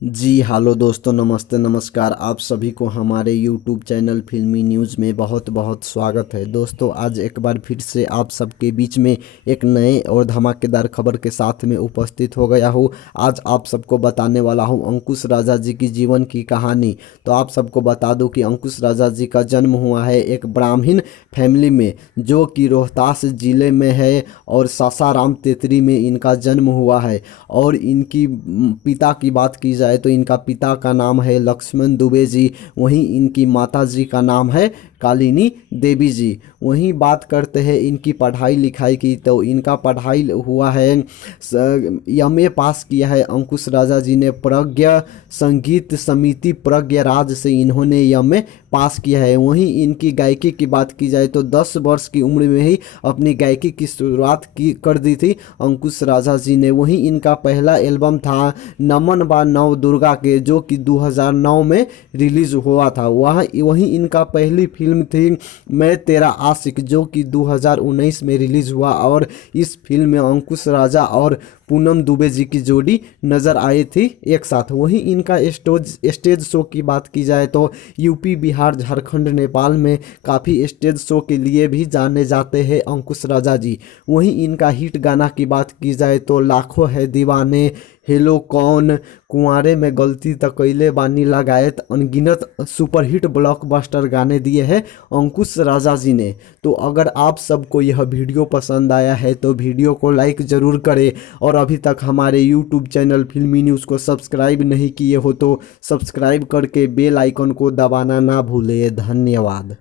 जी hello दोस्तों, नमस्ते नमस्कार। आप सभी को हमारे यूट्यूब चैनल फिल्मी न्यूज़ में बहुत बहुत स्वागत है। दोस्तों आज एक बार फिर से आप सबके बीच में एक नए और धमाकेदार खबर के साथ में उपस्थित हो गया हूँ। आज आप सबको बताने वाला हूँ अंकुश राजा जी की जीवन की कहानी। तो आप सबको बता दूं कि अंकुश राजा जी का जन्म हुआ है एक ब्राह्मण फैमिली में, जो कि रोहतास ज़िले में है और सासाराम तेतरी में इनका जन्म हुआ है। और इनकी पिता की बात की जाए तो इनका पिता का नाम है लक्ष्मण दुबे जी, वहीं इनकी माता जी का नाम है कालिनी देवी जी। वहीं बात करते हैं इनकी पढ़ाई लिखाई की, तो इनका पढ़ाई हुआ है एमए पास किया है अंकुश राजा जी ने प्रज्ञा संगीत समिति प्रज्ञा राज से इन्होंने एमए पास किया है। वहीं इनकी गायकी की बात की जाए तो 10 वर्ष की उम्र में ही अपनी गायकी की शुरुआत की कर दी थी अंकुश राजा जी ने। वहीं इनका पहला एल्बम था नमन बा नव दुर्गा के, जो कि 2009 में रिलीज हुआ था। वहीं इनका पहली फिल्म थी मैं तेरा आशिक, जो कि 2019 में रिलीज हुआ और इस फिल्म में अंकुश राजा और पूनम दुबे जी की जोड़ी नज़र आई थी एक साथ। वहीं इनका स्टेज शो की बात की जाए तो यूपी बिहार झारखंड नेपाल में काफ़ी स्टेज शो के लिए भी जाने जाते हैं अंकुश राजा जी। वहीं इनका हिट गाना की बात की जाए तो लाखों है दीवाने, हेलो कौन, कुंवारे में गलती तकैले बानी लगायत अनगिनत सुपरहिट ब्लॉकबस्टर गाने दिए हैं अंकुश राजा जी ने। तो अगर आप सबको यह वीडियो पसंद आया है तो वीडियो को लाइक ज़रूर करें, और अभी तक हमारे यूट्यूब चैनल फिल्मी न्यूज़ को सब्सक्राइब नहीं किए हो तो सब्सक्राइब करके बेल आइकन को दबाना ना भूलें। धन्यवाद।